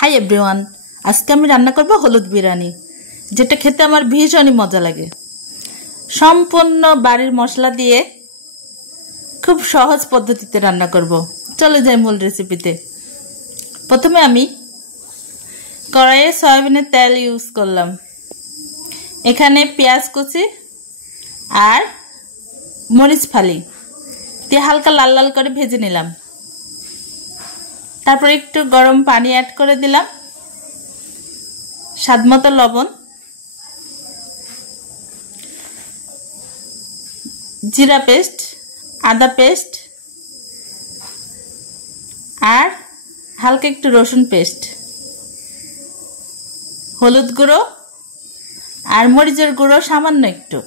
Hi everyone, আজকে আমি রান্না করব হলুদ বিরিয়ানি, যেটা খেতে আমার ভীষণই মজা লাগে। সম্পূর্ণ বাড়ির মশলা দিয়ে খুব সহজ পদ্ধতিতে রান্না করব। চলে যাই মূল রেসিপিতে। প্রথমে আমি কড়াইয়ে সয়াবিনের তেল ইউজ করলাম। এখানে পেঁয়াজ কুচি আর মরিচ ফালি দিয়ে হালকা লাল লাল করে ভেজে নিলাম। তারপর একটু গরম পানি অ্যাড করে দিলাম, স্বাদমতো লবণ, জিরা পেস্ট, আদা পেস্ট আর হালকা একটু রসুন পেস্ট, হলুদ গুঁড়ো আর মরিচের গুঁড়ো সামান্য একটু।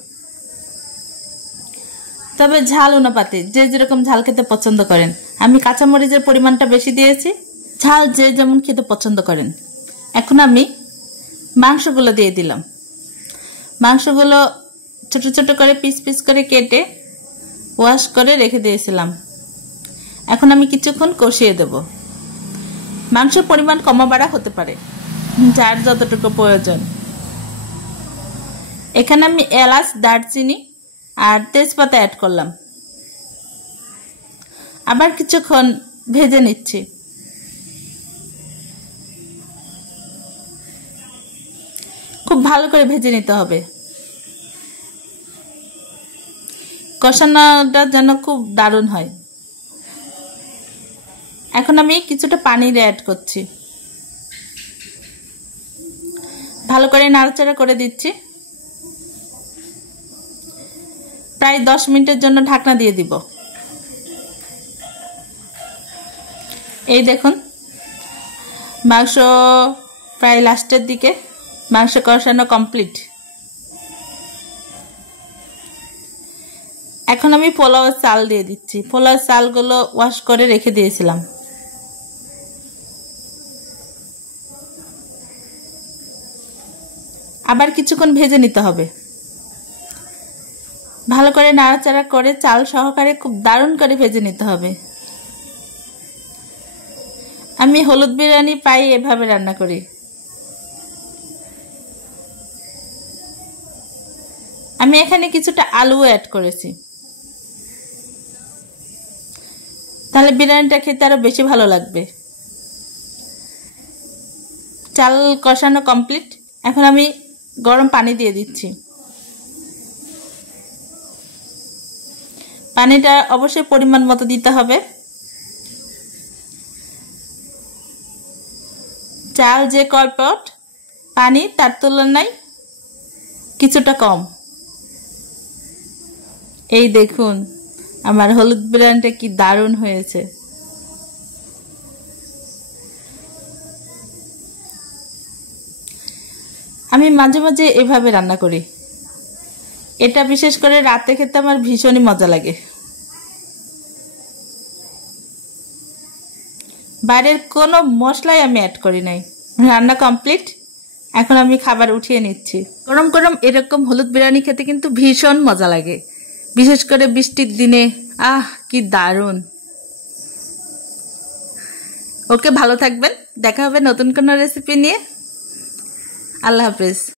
তবে ঝাল অনুপাতে যে যেরকম ঝাল খেতে পছন্দ করেন। আমি কাঁচা মরিচের পরিমাণটা বেশি দিয়েছি, ঝাল যে যেমন খেতে পছন্দ করেন। এখন আমি মাংসগুলো দিয়ে দিলাম। মাংসগুলো ছোট ছোট করে পিস পিস করে কেটে ওয়াশ করে রেখে দিয়েছিলাম। এখন আমি কিছুক্ষণ কষিয়ে দেব। মাংসের পরিমাণ কমা বাড়া হতে পারে, যার যতটুকু প্রয়োজন। এখানে আমি এলাচ, দারচিনি আর তেজপাতা অ্যাড করলাম। আবার কিছুক্ষণ ভেজে নিচ্ছি। খুব ভালো করে ভেজে নিতে হবে, কষানোটা যেন খুব দারুণ হয়। এখন আমি কিছুটা পানি অ্যাড করছি, ভালো করে নাড়াচাড়া করে দিচ্ছি। প্রায় 10 মিনিটের জন্য ঢাকনা দিয়ে দিব। এই দেখুন, মাংস প্রায় লাস্টের দিকে, মাংস কষানো কমপ্লিট। এখন আমি পোলাওয়ের চাল দিয়ে দিচ্ছি। পোলাওয়ের চালগুলো ওয়াশ করে রেখে দিয়েছিলাম। আবার কিছুক্ষণ ভেজে নিতে হবে। ভালো করে নাড়াচাড়া করে চাল সহকারে খুব দারুণ করে ভেজে নিতে হবে। আমি হলুদ বিরিয়ানি প্রায় এভাবে রান্না করি। আমি এখানে কিছুটা আলু অ্যাড করেছি, তাহলে বিরিয়ানিটা খেতে আরো বেশি ভালো লাগবে। চাল কষানো কমপ্লিট। এখন আমি গরম পানি দিয়ে দিচ্ছি। পানিটা অবশ্যই পরিমাণ মতো দিতে হবে। চাল যে কয় পট পানি, তার তুলনায় কিছুটা কম। এই দেখুন আমার হলুদ বিরিয়ানিটা কি দারুণ হয়েছে। আমি মাঝে মাঝে এভাবে রান্না করি। এটা বিশেষ করে রাতে খেতে আমার ভীষণই মজা লাগে। বাইরের কোনো মশলাই আমি অ্যাড করি নাই। রান্না কমপ্লিট। এখন আমি খাবার উঠিয়ে নিচ্ছি। গরম গরম এরকম হলুদ বিরিয়ানি খেতে কিন্তু ভীষণ মজা লাগে, বিশেষ করে বৃষ্টির দিনে। কি দারুণ। ওকে, ভালো থাকবেন। দেখা হবে নতুন কোনো রেসিপি নিয়ে। আল্লাহ হাফেজ।